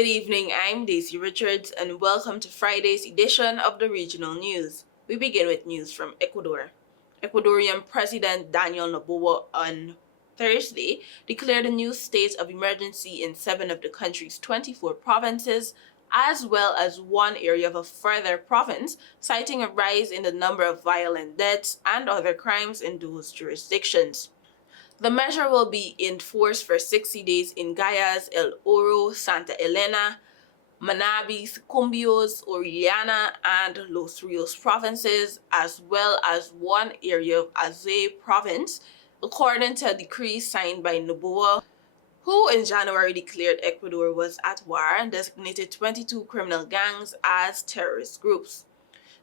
Good evening, I'm Daisy Richards, and welcome to Friday's edition of the Regional News. We begin with news from Ecuador. Ecuadorian President Daniel Noboa on Thursday declared a new state of emergency in 7 of the country's 24 provinces, as well as one area of a further province, citing a rise in the number of violent deaths and other crimes in those jurisdictions. The measure will be in force for 60 days in Guayas, El Oro, Santa Elena, Manabi, Cumbios, Orellana, and Los Rios provinces, as well as one area of Azay province, according to a decree signed by Noboa, who in January declared Ecuador was at war and designated 22 criminal gangs as terrorist groups.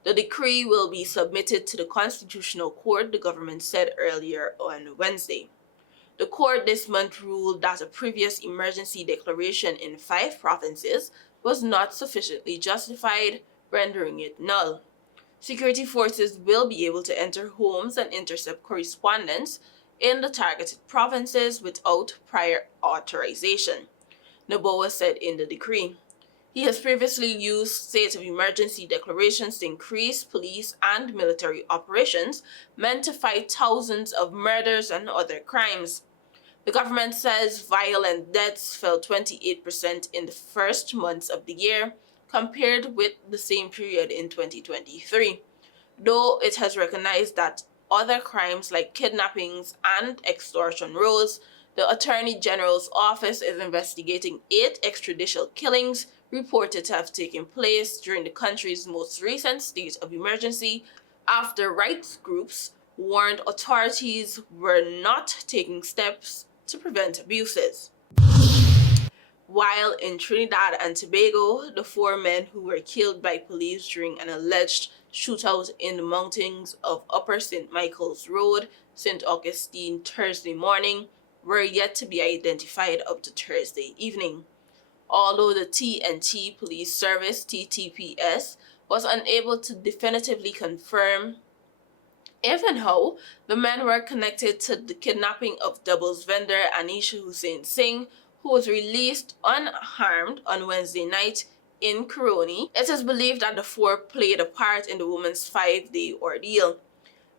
The decree will be submitted to the Constitutional Court, the government said earlier on Wednesday. The court this month ruled that a previous emergency declaration in 5 provinces was not sufficiently justified, rendering it null. Security forces will be able to enter homes and intercept correspondence in the targeted provinces without prior authorization, Noboa said in the decree. He has previously used state of emergency declarations to increase police and military operations meant to fight thousands of murders and other crimes. The government says violent deaths fell 28% in the first months of the year compared with the same period in 2023, though it has recognized that other crimes like kidnappings and extortion rose. The Attorney General's office is investigating 8 extrajudicial killings reported to have taken place during the country's most recent state of emergency after rights groups warned authorities were not taking steps to prevent abuses. While in Trinidad and Tobago, the 4 men who were killed by police during an alleged shootout in the mountains of Upper St. Michael's Road, St. Augustine, Thursday morning, were yet to be identified up to Thursday evening. Although the T&T Police Service, TTPS, was unable to definitively confirm if and how the men were connected to the kidnapping of doubles vendor Anisha Hussein Singh, who was released unharmed on Wednesday night in Coroni, it is believed that the 4 played a part in the woman's 5-day ordeal.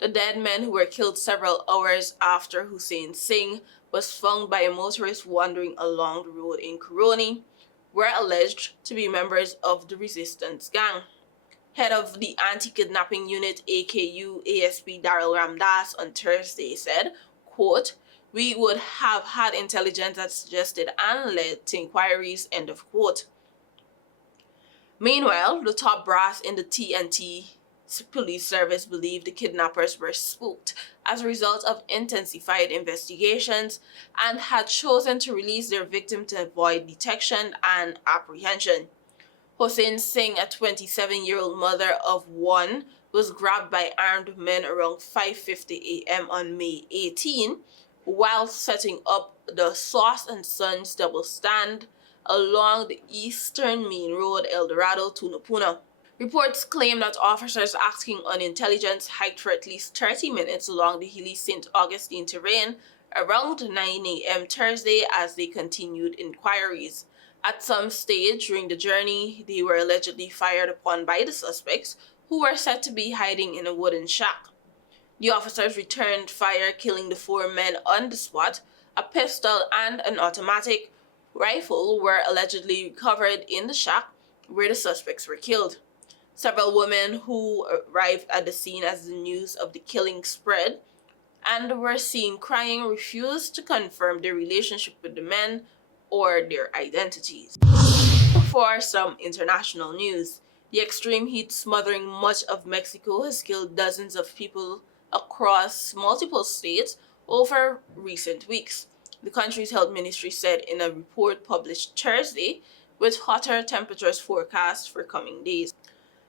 The dead men, who were killed several hours after Hussein Singh was found by a motorist wandering along the road in Coroni, were alleged to be members of the resistance gang. Head of the Anti-Kidnapping Unit AKU ASP Daryl Ramdas on Thursday said, quote, "We would have had intelligence that suggested and led to inquiries," end of quote. Meanwhile, the top brass in the T&T Police Service believed the kidnappers were spooked as a result of intensified investigations and had chosen to release their victim to avoid detection and apprehension. Hussein Singh, a 27-year-old mother of 1, was grabbed by armed men around 5:50 a.m. on May 18 while setting up the Sauce and Sons double stand along the eastern main road El Dorado to Napuna. Reports claim that officers acting on intelligence hiked for at least 30 minutes along the hilly St. Augustine terrain around 9 a.m. Thursday as they continued inquiries. At some stage during the journey, they were allegedly fired upon by the suspects, who were said to be hiding in a wooden shack. The officers returned fire, killing the 4 men on the spot. A pistol and an automatic rifle were allegedly recovered in the shack where the suspects were killed. Several women who arrived at the scene as the news of the killing spread and were seen crying refused to confirm their relationship with the men or their identities. For some international news, the extreme heat smothering much of Mexico has killed dozens of people across multiple states over recent weeks, the country's health ministry said in a report published Thursday, with hotter temperatures forecast for coming days.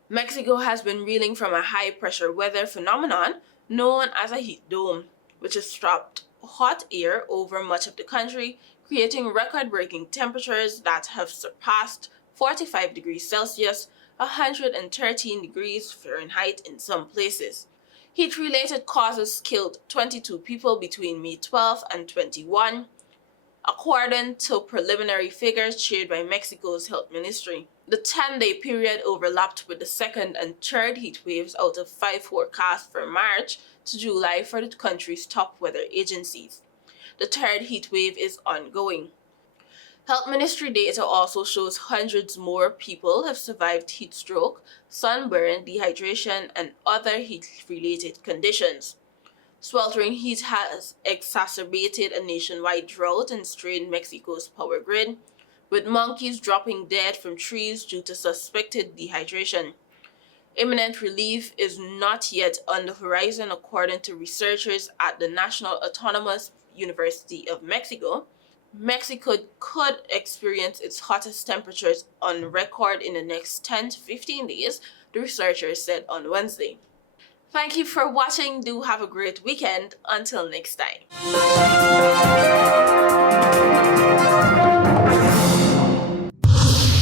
Mexico has been reeling from a high-pressure weather phenomenon known as a heat dome, which has trapped hot air over much of the country, creating record-breaking temperatures that have surpassed 45 degrees Celsius, 113 degrees Fahrenheit in some places. Heat-related causes killed 22 people between May 12 and 21, according to preliminary figures shared by Mexico's health ministry. The 10-day period overlapped with the second and third heat waves out of 5 forecasts from March to July for the country's top weather agencies. The third heat wave is ongoing. Health Ministry data also shows hundreds more people have survived heat stroke, sunburn, dehydration, and other heat-related conditions. Sweltering heat has exacerbated a nationwide drought and strained Mexico's power grid, with monkeys dropping dead from trees due to suspected dehydration. Imminent relief is not yet on the horizon, according to researchers at the National Autonomous University of Mexico. Mexico could experience its hottest temperatures on record in the next 10 to 15 days, the researchers said on Wednesday. Thank you for watching. Do have a great weekend. Until next time.